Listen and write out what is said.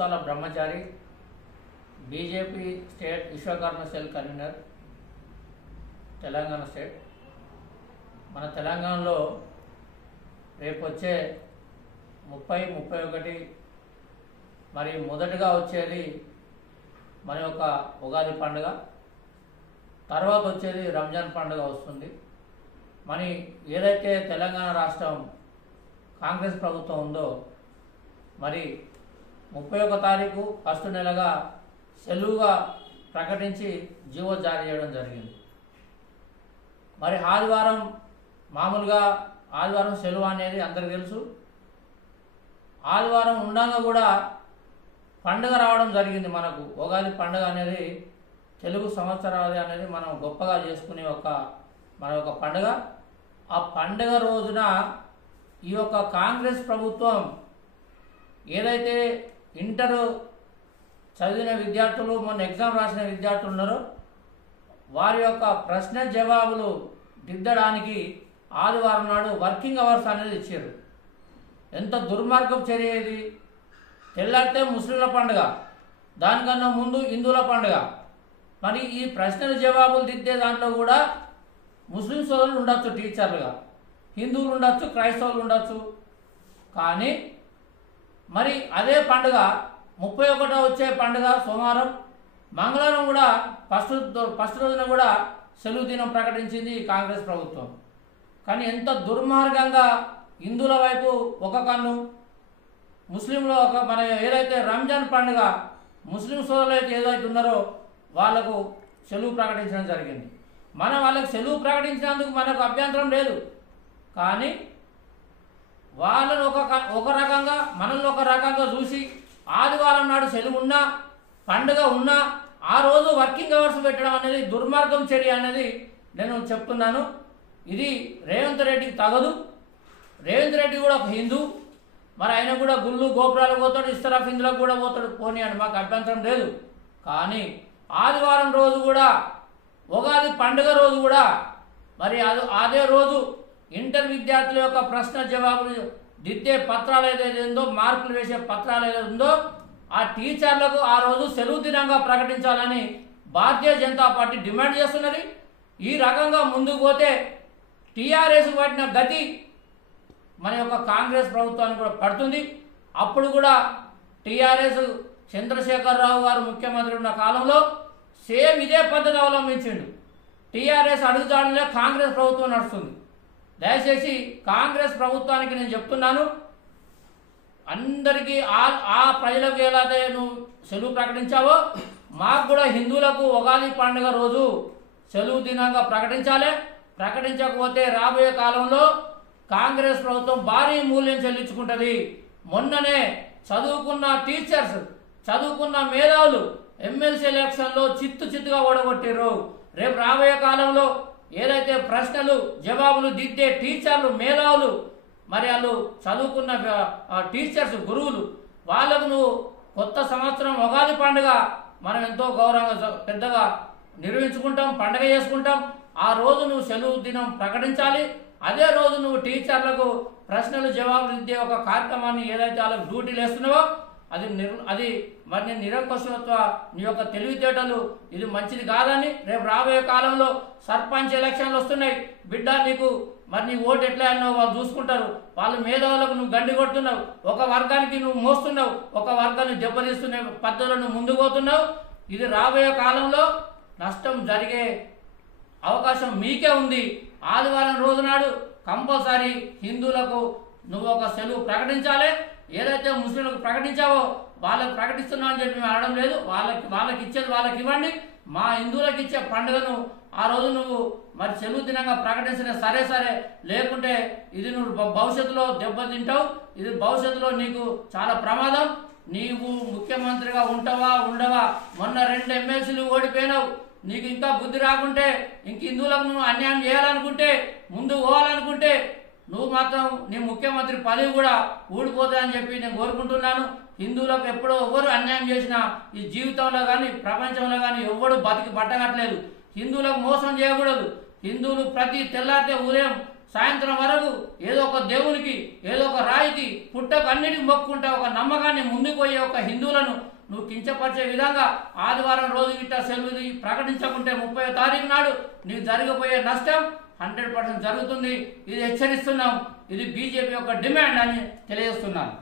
కుసాల బ్రహ్మచారి, BJP state Vishwakarma cell convener, Telangana state. మన తెలంగాణలో రేపు వచ్చే 30, 31 మరి మొదటగా వచ్చేది మన యొక్క ఉగాది పండుగ, తర్వాత వచ్చేది రంజాన్ పండుగ వస్తుంది. మరి ఏదైతే తెలంగాణ రాష్ట్రం కాంగ్రెస్ ప్రభుత్వం ఉందో మరి 31 తారీఖు ఫస్ట్ నెలగా సెలవుగా ప్రకటించి జీవో జారీ చేయడం జరిగింది. మరి ఆదివారం మామూలుగా ఆదివారం సెలవు అనేది అందరికీ తెలుసు. ఆదివారం ఉండగా కూడా పండుగ రావడం జరిగింది. మనకు ఉగాది పండుగ అనేది తెలుగు సంవత్సరాది అనేది మనం గొప్పగా చేసుకునే మన యొక్క పండుగ. ఆ పండుగ రోజున ఈ యొక్క కాంగ్రెస్ ప్రభుత్వం ఏదైతే ఇంటర్ చదివిన విద్యార్థులు, మొన్న ఎగ్జామ్ రాసిన విద్యార్థులు ఉన్నారో వారి యొక్క ప్రశ్న జవాబులు దిద్దడానికి ఆదివారం నాడు వర్కింగ్ అవర్స్ అనేది ఇచ్చారు. ఎంత దుర్మార్గం చర్య ఇది! తెల్లారితే ముస్లింల పండుగ, దానికన్నా ముందు హిందువుల పండుగ. మరి ఈ ప్రశ్నల జవాబులు దిద్దే దాంట్లో కూడా ముస్లిం సోదరులు ఉండొచ్చు టీచర్లుగా, హిందువులు ఉండొచ్చు, క్రైస్తవులు ఉండొచ్చు. కానీ మరి అదే పండుగ 31 వచ్చే పండుగ సోమవారం, మంగళవారం కూడా ఫస్ట్ రోజున కూడా సెలవు దినం ప్రకటించింది కాంగ్రెస్ ప్రభుత్వం. కానీ ఎంత దుర్మార్గంగా హిందువుల వైపు ఒక కన్ను, ముస్లింలు మన ఏదైతే రంజాన్ పండుగ ముస్లిం సోదరులు అయితే ఏదైతే ఉన్నారో వాళ్లకు సెలవు ప్రకటించడం జరిగింది. మనం వాళ్ళకి సెలవు ప్రకటించినందుకు మనకు అభ్యంతరం లేదు. కానీ వాళ్ళను ఒక రకంగా మనల్ని ఒక రకంగా చూసి ఆదివారం నాడు సెలవు ఉన్నా పండుగ ఉన్నా ఆ రోజు వర్కింగ్ అవర్స్ పెట్టడం అనేది దుర్మార్గం చర్య అనేది నేను చెప్తున్నాను. ఇది రేవంత్ రెడ్డికి తగదు. రేవంత్ రెడ్డి కూడా ఒక హిందూ, మరి ఆయన కూడా గుళ్ళు గోపురాలు పోతాడు, ఇస్తరాఫ్ హిందులకు కూడా పోతాడు, పోనీ అని మాకు అభ్యంతరం లేదు. కానీ ఆదివారం రోజు కూడా ఉగాది పండుగ రోజు కూడా మరి అదే రోజు ఇంటర్ విద్యార్థుల యొక్క ప్రశ్న జవాబులు దిద్దే పత్రాలు ఏదైతే ఉందో, మార్కులు వేసే పత్రాలు ఏదైతే ఉందో ఆ టీచర్లకు ఆ రోజు సెలవు దినంగా ప్రకటించాలని భారతీయ జనతా పార్టీ డిమాండ్ చేస్తున్నది. ఈ రకంగా ముందుకు పోతే టీఆర్ఎస్ పట్టిన గతి మన యొక్క కాంగ్రెస్ ప్రభుత్వానికి కూడా పడుతుంది. అప్పుడు కూడా టీఆర్ఎస్ చంద్రశేఖరరావు గారు ముఖ్యమంత్రి ఉన్న కాలంలో సేమ్ ఇదే పద్ధతి అవలంబించిండు. టీఆర్ఎస్ అడుగుజాడలే కాంగ్రెస్ ప్రభుత్వం నడుస్తుంది. దయచేసి కాంగ్రెస్ ప్రభుత్వానికి నేను చెప్తున్నాను, అందరికీ ఆ ప్రజలకు ఎలాగైతే నువ్వు సెలవు ప్రకటించావో మాకు కూడా హిందువులకు ఉగాది పండుగ రోజు సెలవు దినంగా ప్రకటించాలి. ప్రకటించకపోతే రాబోయే కాలంలో కాంగ్రెస్ ప్రభుత్వం భారీ మూల్యం చెల్లించుకుంటుంది. మొన్ననే చదువుకున్న టీచర్స్, చదువుకున్న మేధావులు ఎమ్మెల్సీ ఎలక్షన్లో చిత్తుగా ఓడగొట్టారు. రేపు రాబోయే కాలంలో ఏదైతే ప్రశ్నలు జవాబులు దిద్దే టీచర్లు, మేధావులు, మరి వాళ్ళు చదువుకున్న టీచర్స్, గురువులు, వాళ్ళకు నువ్వు కొత్త సంవత్సరం ఉగాది పండుగ మనం ఎంతో గౌరవంగా పెద్దగా నిర్వహించుకుంటాం, పండుగ చేసుకుంటాం. ఆ రోజు నువ్వు సెలవు దినం ప్రకటించాలి. అదే రోజు నువ్వు టీచర్లకు ప్రశ్నలు జవాబులు ఇచ్చే ఒక కార్యక్రమాన్ని ఏదైతే వాళ్ళకు డ్యూటీలు వేస్తున్నావో అది మరి నేను నిరంకుశత్వ నీ యొక్క తెలివితేటలు ఇది మంచిది కాదని, రేపు రాబోయే కాలంలో సర్పంచ్ ఎలక్షన్లు వస్తున్నాయి బిడ్డ, నీకు మరి నీ ఓటు ఎట్లా అన్నావు వాళ్ళు చూసుకుంటారు. వాళ్ళ మేధావులకు నువ్వు గండి కొడుతున్నావు, ఒక వర్గానికి నువ్వు మోస్తున్నావు, ఒక వర్గాన్ని దెబ్బతీస్తున్న పద్ధతులను ముందుకు పోతున్నావు. ఇది రాబోయే కాలంలో నష్టం జరిగే అవకాశం మీకే ఉంది. ఆదివారం రోజు నాడు కంపల్సరీ హిందువులకు నువ్వు ఒక సెలవు ప్రకటించాలి. ఏదైతే ముస్లింలకు ప్రకటించావో వాళ్ళకి ప్రకటిస్తున్నావు అని చెప్పి మేము అనడం లేదు. వాళ్ళకి ఇచ్చేది వాళ్ళకి ఇవ్వండి. మా హిందువులకు ఇచ్చే పండుగను ఆ రోజు నువ్వు మరి సెలవు దినంగా ప్రకటించిన సరే, లేకుంటే ఇది నువ్వు భవిష్యత్తులో దెబ్బతింటావు. ఇది భవిష్యత్తులో నీకు చాలా ప్రమాదం. నీవు ముఖ్యమంత్రిగా ఉంటావా ఉండవా? మొన్న 2 ఎమ్మెల్సీలు ఓడిపోయినావు. నీకు ఇంకా బుద్ధి రాకుంటే, ఇంక హిందువులకు నువ్వు అన్యాయం చేయాలనుకుంటే, ముందు పోవాలనుకుంటే నువ్వు మాత్రం నీ ముఖ్యమంత్రి పదవి కూడా ఊడిపోతాయని చెప్పి నేను కోరుకుంటున్నాను. హిందువులకు ఎప్పుడో ఎవరు అన్యాయం చేసినా ఈ జీవితంలో కానీ ప్రపంచంలో కానీ ఎవడు బతికి పట్టగట్లేదు. హిందువులకు మోసం చేయకూడదు. హిందువులు ప్రతి తెల్లారితే ఉదయం సాయంత్రం వరకు ఏదో ఒక దేవునికి ఏదో ఒక రాయికి పుట్టకు అన్నిటికి మొక్కుంటే ఒక నమ్మకాన్ని ముందుకు పోయే ఒక హిందువులను నువ్వు కించపరిచే విధంగా ఆదివారం రోజు గిట్ట సెలవు ప్రకటించకుంటే 30వ తారీఖు నాడు నీకు జరగబోయే నష్టం 100% జరుగుతుంది. ఇది హెచ్చరిస్తున్నాం. ఇది బీజేపీ యొక్క డిమాండ్ అని తెలియజేస్తున్నాను.